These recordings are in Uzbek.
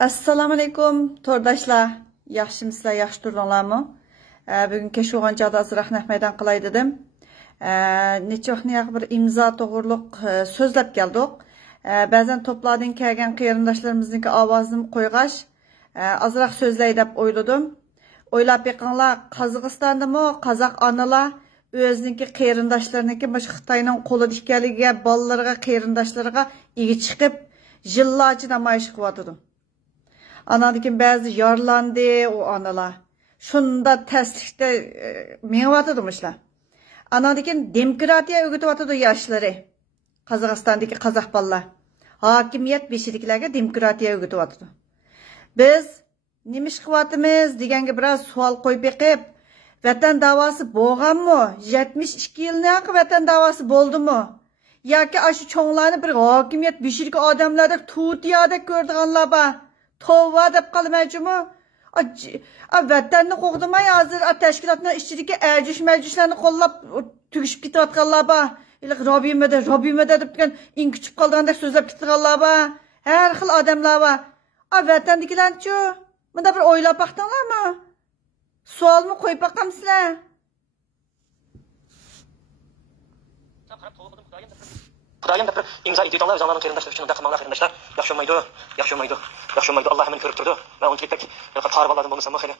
Assalamu alaykum, to'rdoshlar. Yaxshimisizlar, yaxshi turdinglarmi? Bugun kechqurun chog'da azroq nahmaydan qilay dedim. Necha vaqtni bir imzo to'g'riliq so'zlab keldik. Ba'zan to'plardan kelgan qarindoshlarimizning ovozini qo'yg'ash, azroq so'zlay deb o'yladim. O'ylab beqinglar, Qozog'istondami qozoq onalar o'zining qarindoshlariniki boshqa Xitoyning qo'lida ekanligiga, bolalariga, qarindoshlariga ega chiqib, jillarcha namoyish qilyotdi. Anadaki bazı yarlandı o analar. Şunda təslikdə meğvatırmışlar. Anadaki demokratiya ögütüvatıdı yaşları. Qazaqstandaki Qazaq ballar. Hakimiyet beşiliklərə demokratiya ögütüvatıdı. Biz nemiş qıvatımız degenge biraz sual koyup beqib. Vatan davası boğan mı? 72 yılına vatan davası boldu mu? Yaki aşı çoğunlarını bir hakimiyet beşilik adamlarda tutiyada gördüğünler var. Tova deb qalmaychimi? Vatanni qo'g'dimay hozir tashkilotning ichidagi ajush-majuslarni qo'llab tugishib ketayotganlar bor. Robimada deb turgan inkichib qolgandek so'zlab ketganlar bor. Har xil odamlar bor. Vatandagilarchi, bunda bir o'ylab baqdinglarmi? Savolni qo'yib baqamsizlar. Xudayım da bir imza ediyorlar zamanın qarindoshlar uchun daqamlar qarindoshlar yaxshi olmaydi Alloh meni ko'rib turdi. Men unchalik pek qarbalardan bo'lmasam xeyli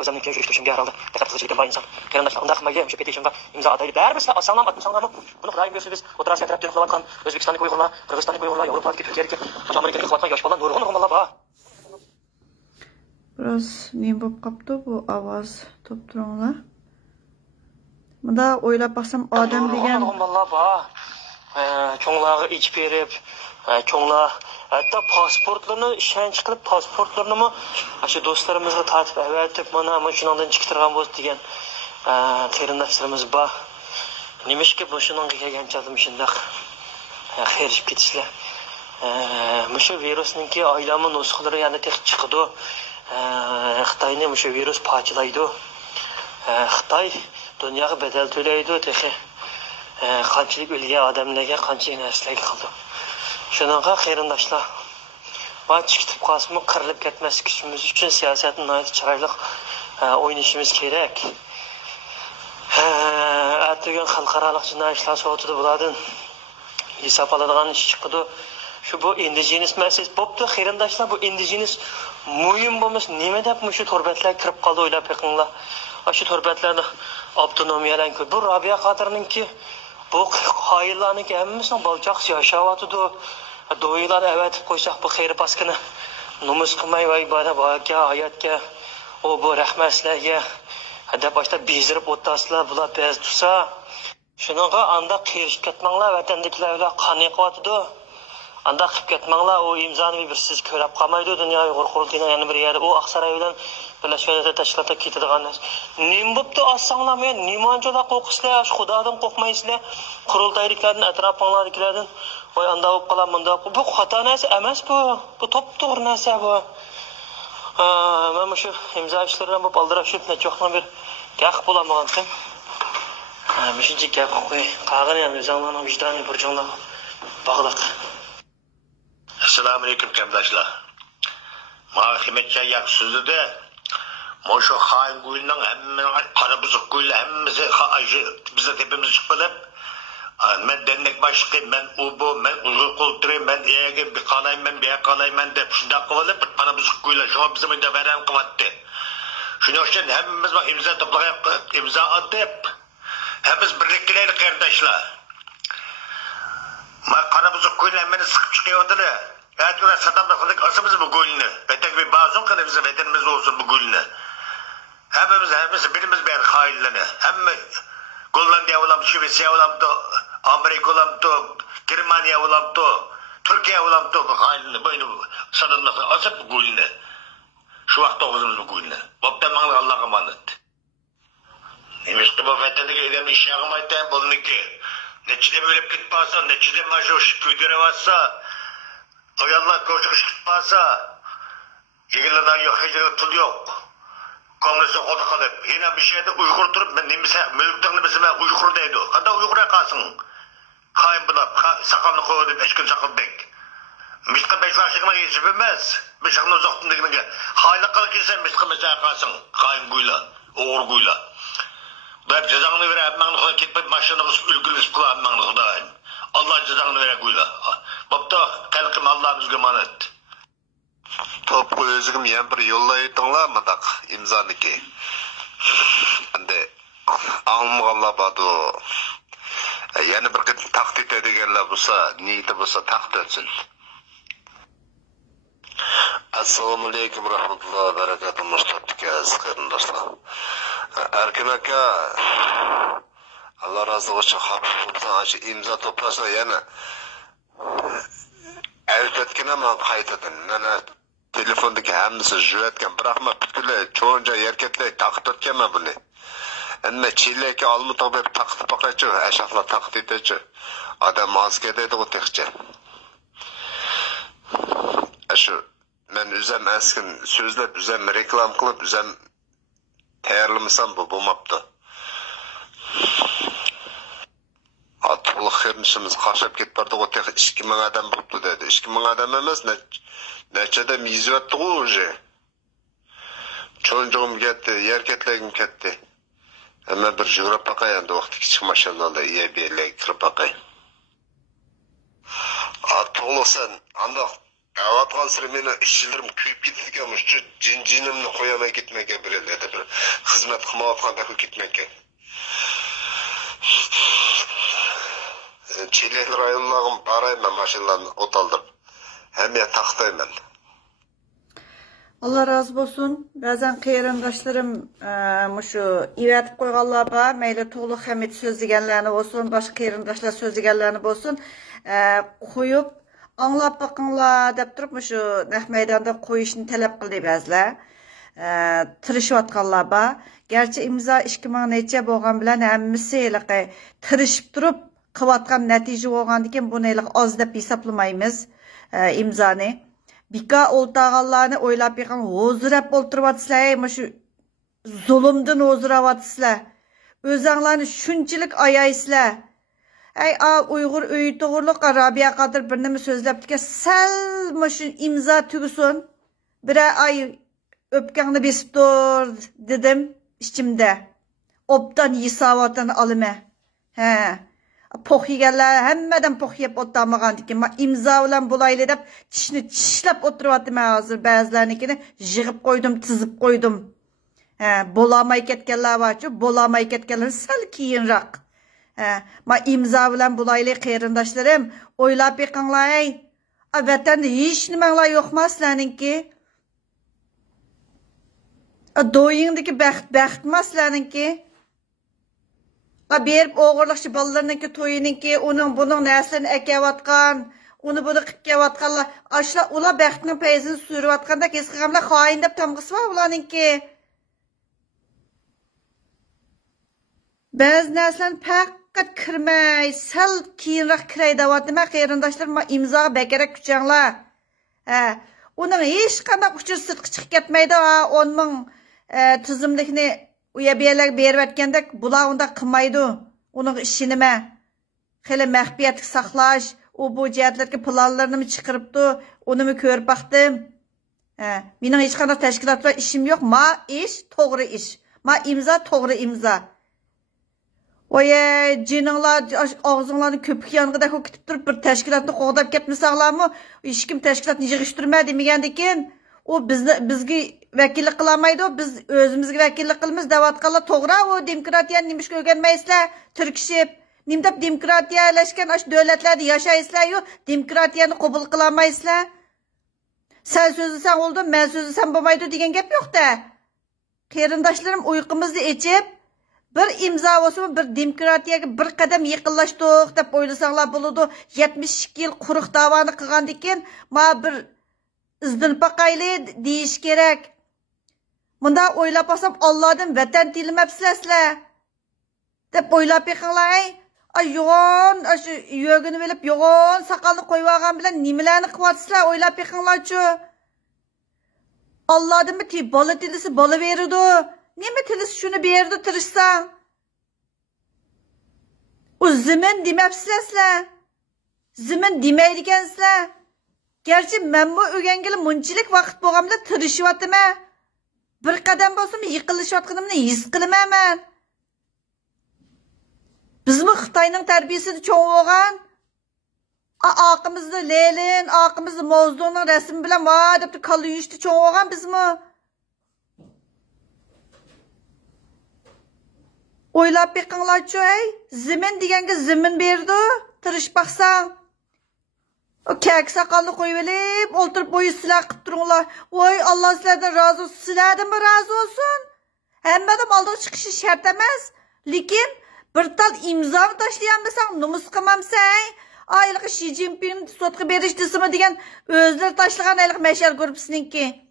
o'zimning ko'zga tushimga araldi. Faqat qizchilikdan bor inson. Qarindoshlar unda qilmaydi, o'sha petitionga imzo ataydi. Baribir sizlar assalom atmasanlarmi? Buni Xudayim bersin biz o'tirasga taraf qilayotgan O'zbekistonlik uyg'urlar, Qirg'izistonlik uyg'urlar, Yevropadagi Turkiyadagi, Amerikadagi qilayotgan yosh bolalar nurg'un bor. Biraz neyim bo'lib qopti bu ovoz to'pturinglar. Bunda o'ylab baqsam odam degan çoğunlarga içip verip, çoğunlar hatta pasportlarını işenç kılıp pasportlarını mı aşı dostlarımızla tartip evertip mana şundan çıktırgan boz degen qarindoshlarimiz bor. Nimişki bu şundan kelgan chadim shundoq xerishib ketishlar. Mushu virusninki oylama nusxalari yana tek chiqdi. Xitoyni mushu virus parchalaydi. Xitoy dunyoga bedel to'laydi texi. Qanchalik o'lgan odamlarga qancha narsalar qildi. Shunaqa qarindoshlar. Va chiqib qolsimi qirilib ketmasligimiz uchun siyosatni chiroyli o'ynashimiz kerak. Atgan xalqaro jinoyatlar sudida bo'ladin. Hisob oladigan ish chiqdi. Shu bu indigenous message bo'pti qarindoshlar, bu indigenous muhim bo'lmas nima deb shu torbatlar kirib qoldi o'ylab beqinglar. Shu torbatlarni avtonomiyalanki bu Robiya Qodirninki bu hayırlarniki hammasini balchaqsi yashayotdi. Do'ylar avatib qo'ysak bu xayri paskini numus qilmay va ibodat bo'larga hayotga o bu rahmatlarga hada boshda bezirib o'tasizlar bular bez tursa shunaqa anda qiyirishib ketmanglar vatandagilar bilan qani qilyotdi. Anda qilib ketmanglar o imzoni bir siz ko'rib qolmaydi dunyo uyg'ur qurultiyining yana bir yeri o Aqsaroy bilan birlashgan tashkilotga ketadigan nim bo'pti olsanglar men nimanchalar qo'rqisizlar xudodan qo'rqmaysizlar qurultayliklardan atrofinglardagilardan voy anda bo'lib qolar bunda bu xato narsa emas bu to'g'ri narsa bu mana shu imzo ishlaridan bu aldirashib nechoqdan bir gaq bo'lamagan ekan mushinchi gap qo'y qag'in ham o'zinglarning vijdoniy burchinglar bog'liq. Assalomu alaykum qardoshlar. Mahkamecha yaxshizdi. Moşu xain guyundan hemmen qara buzuq guylar hemmisi bize tepemiz çıkıp men dennek başlığı men ubu men uzun kulturi men ege bir kalaymen bir kalaymen de şunda kıvalıp qara buzuq guylar şuna bizim de veren kıvattı. Şunu için hemmimiz imza toplayak imza atıp hepimiz birlikteyle kardeşler. Ma qara buzuq guylar hemmeni sıkıp çıkıyordu. Evet biraz satamda kıldık asımız bu guyunu. Betek bir bazı kadar bize vetenimiz olsun bu guyunu. Hepimiz birimiz bir hainlerine. Hem Gollandiya olamdı, Şivesiya olamdı, Amerika olamdı, Germaniya olamdı, Türkiye olamdı bu hainlerine. Böyle sanılması asıp bu gülüne. Şu vakit okuzumuz bu gülüne. Boptan bana Allah'a emanet. Neymiş ki bu vatandaşı eden iş yapmaydı, bunun ki. Neçide böyle gitmezse, neçide maşuş güdüre varsa, oyanlar koşuk gitmezse, yığınlardan yok, hecirlik tül yok. Komünisi oda kalıp, yine bir şeyde Uygur durup, ben nemise, mülklerini bizime Uygur deydi. Kanda Uygur'a kalsın. Kayın buna, sakalını koydu, 5 gün sakal bek. Mişka 5 yaşına geçip bilmez. Mişaqni uzoqdan degeniga hayliq qilib kelsen misqimcha qalsın. Qayın guyla, oğur guyla. Dep cezanı vere ammağını xuda ketmep maşinaga ülgülüsüp qıla ammağını xudayım. Allah cezanı vere guyla. Bopta qalqim Allah bizga manat. Top özüm yan bir yollayıtыңlar mıdak imzaniki. Ande almağanlar badu. Yani bir kıt taklit edegenler bulsa, niyeti bulsa taklit etsin. Assalamu alaikum rahmatullahi ve berekatuhu Mustafa aziz qarindoshlar. Erkin aka Allah razılıq için hafiflikten açı imza toplasın yana aytayotgan ham qaytadan mana telefondagi hammasi jurayotgan biroq men butunlay cho'nja erkaklar taqib o'tganman buni endi chillakka olmitoq deb taqib boqaychi ashaqlar taqib etaychi odam mazga deydi u texcha shu men o'zim askin so'zlab o'zim reklam qilib o'zim tayyorlamasam bu bo'lmabdi Atılıq xirnişimiz qaşab ketib bardı o tex 2000 adam buldu dedi. 2000 adam emas, neçede miziyatdı o oje. Çoğuncuğum gitti, yerketlegim gitti. Ama bir jurap baqayan da vaqti kichik mashinalarda EB'le kirib baqay. Atılıq sen anda avatgan sırı meni işçilerim kuyup gitdiganmış. Jinjinimni qo'yamay ketmagan bir edi bir xizmat qilmayotganda ketmagan. Çilek rayonlarım barayman maşinlarını otaldırıp. Hem ya taktayman. Allah razı olsun. Bazen qarindoshlarım şu ivetip qo'yganlar bor. Mayli to'liq Hamid so'zlaganlarni bo'lsin, boshqa qarindoshlar so'zlaganlarni bo'lsin, qo'yib anglab boqinglar deb turib shu naq maydonda qo'yishni talab qildi ba'zilar. Tirishayotganlar bor. Gerçi imzo 2000 necha bo'lgan bilan hammasi tirishib turib qilayotgan natija bo'lgandan keyin buni oz deb hisoblamaymiz imzoni. Bika o'ltag'anlarni o'ylab yiqan hozirab o'ltiryapsizlar, shu zulmdan hozirayotsizlar. O'zinglarni shunchalik ayaysizlar. Ay Uyg'ur uyi to'g'riliq Rabiya Qodir bir nima so'zlabdiki, sal shu imzo tugusin. Bir ay öpkangni besib tur dedim ichimda. Obdan yisavotini olma. He. Pox yeganlar hammadan pox yeb o'tamagandikin imzo bilan bo'layli deb tishni tishlab o'tiryapman hozir ba'zilarnikini yig'ib qo'ydim, tizib qo'ydim. Bo'lamay ketganlar borchu, bo'lamay ketganlar sal keyinroq. Ma imzo bilan bo'layli qarindoshlarim, o'ylab yiqinglar. Vatanda hech nimalar yo'qmaslarninki. Doyingdagi baxtmaslarninki. Berib o'g'irlikchi bolalarniki to'yininki, uning buning narsani akavatgan, uni buni qilib kelayotganlar, ashlar ular baxtning payzini surayotganda his qilganlar xoin deb tamg'isva ularninki. Ba'zi narsalarni faqat kirmay, sal keyinroq kiray deyapman qarindoshlar, imzoga bakarak kuchanglar. Uning hech qanday uchi sirtqi chiqib ketmaydi, 10 ming tizimlikni uyabiyalar berib atgandek bular unda qilmaydi. Uning ishi nima? Xili maxfiyatlik saqlash, u bu jihatlarga planlarni chiqiribdi, uni ko'rib baqdim. Mening hech qanday tashkilot bilan ishim yo'q. Ish to'g'ri ish. Imzo to'g'ri imzo. Oye, jininglar og'zinglarni ko'pik yong'ida ko'kitib turib bir tashkilotni qo'g'dab ketmasanglarmi? Hech kim tashkilotni yig'ishtirma demagandikin, u bizga vakillik qilmaydi, biz o'zimizga vakillik qilamiz deyotganlar to'g'ri. U demokratiyani nima ishga o'rganmaysizlar, turkishib, nima deb demokratiyalashgan ash davlatlarda yashaysizlar-yu, demokratiyani qabul qilmaysizlar. Sen so'zlasan oldu, men so'zlasam bo'lmaydi degan gap yo'q-da. Qarindoshlarim, uyqumizni echib, bir imzo bo'lsin, bir demokratiyaga bir qadam yaqinlashdik deb o'ylasanglar bo'ladi. 72 yil quruq davoni qilgandan keyin bir izdinib baqayli deyish kerak. Bunda o'ylab olsam Allohdan vatan tilimabsizlar deb o'ylab yiqinglar. Yo'g'on, shu yo'g'ini bilib, yo'g'on soqolni qo'yib olgan bilan nimalarni qilyapsizlar? O'ylab yiqinglar-chu. Allohdan bir bola tilisi bola berdi. Nima tilisi shuni berdi tirishsang? U zimin demabsizlar. Zimin demaydigensizlar. Gerçi men bu öğrengeli munchilik vaqt bo'lganimda tirishyotiman. Bir qadam bo'lsam yiqilishayotganimni his qilaman men. Bizmi Xitoyning tarbiyasida cho'ng bo'lgan? Aqımızda Lenin, aqımızda Mozdo'nun resmi bilan va deb kalla yuyishdi cho'ng bo'lgan bizmi? O'ylab beqinglarchi, ey, zimin deganga zimin berdi. Tirish baqsang. O kek sakallı koyuvelip, oturup boyu silah qilib turinglar. Voy, Allah sizlardan razı olsun. Sizlardan mı razı olsun? Hemmadan aldığı çıkışı şart emas. Lekin bir tal imza taşlayanmasan, numus qilmamsan. Aylık Xi Jinping sotqa berish desimi degan o'zlari tashlagan aylık meşal grupsininki.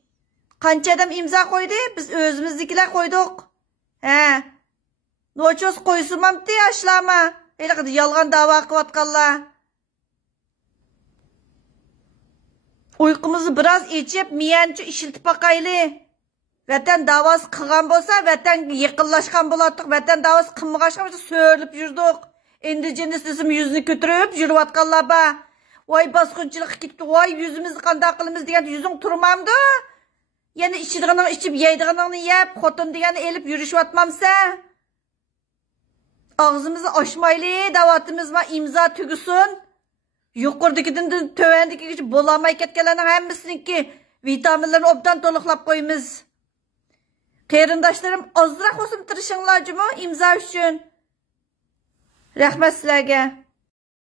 Qancha adam imza qo'ydi? Biz o'zimiznikilar qo'ydik. He. Nochos qo'ysimamdi yaşlama. Aylık yolg'on da'vo qilayotganlar. Uykumuzu biraz içip miyançı işiltip bakaylı. Vatan davası kılgan bolsa, vatan yıkıllaşkan bulattık. Vatan davası kılmıqaşkan bolsa söylüp yürüdük. Indigenis isim yüzünü kötürüp yürüvatkanlar ba. Vay baskınçılık gitti, vay yüzümüzü kanda akılımız diyen yüzün turmamdı. Yani içidiğini içip yeydiğini yap, xotun diyen elip yürüşvatmamsa. Ağzımızı açmaylı, davatımız var, imza tügüsün. Yuqordagidan tövəndikiga bo'lamay ketganlarning hammasininki vitaminlarni obdan to'liqlab qo'yamiz. Qarindoshlarim, ozroq o'sim tirishinglar imzo uchun. Rahmat sizlarga.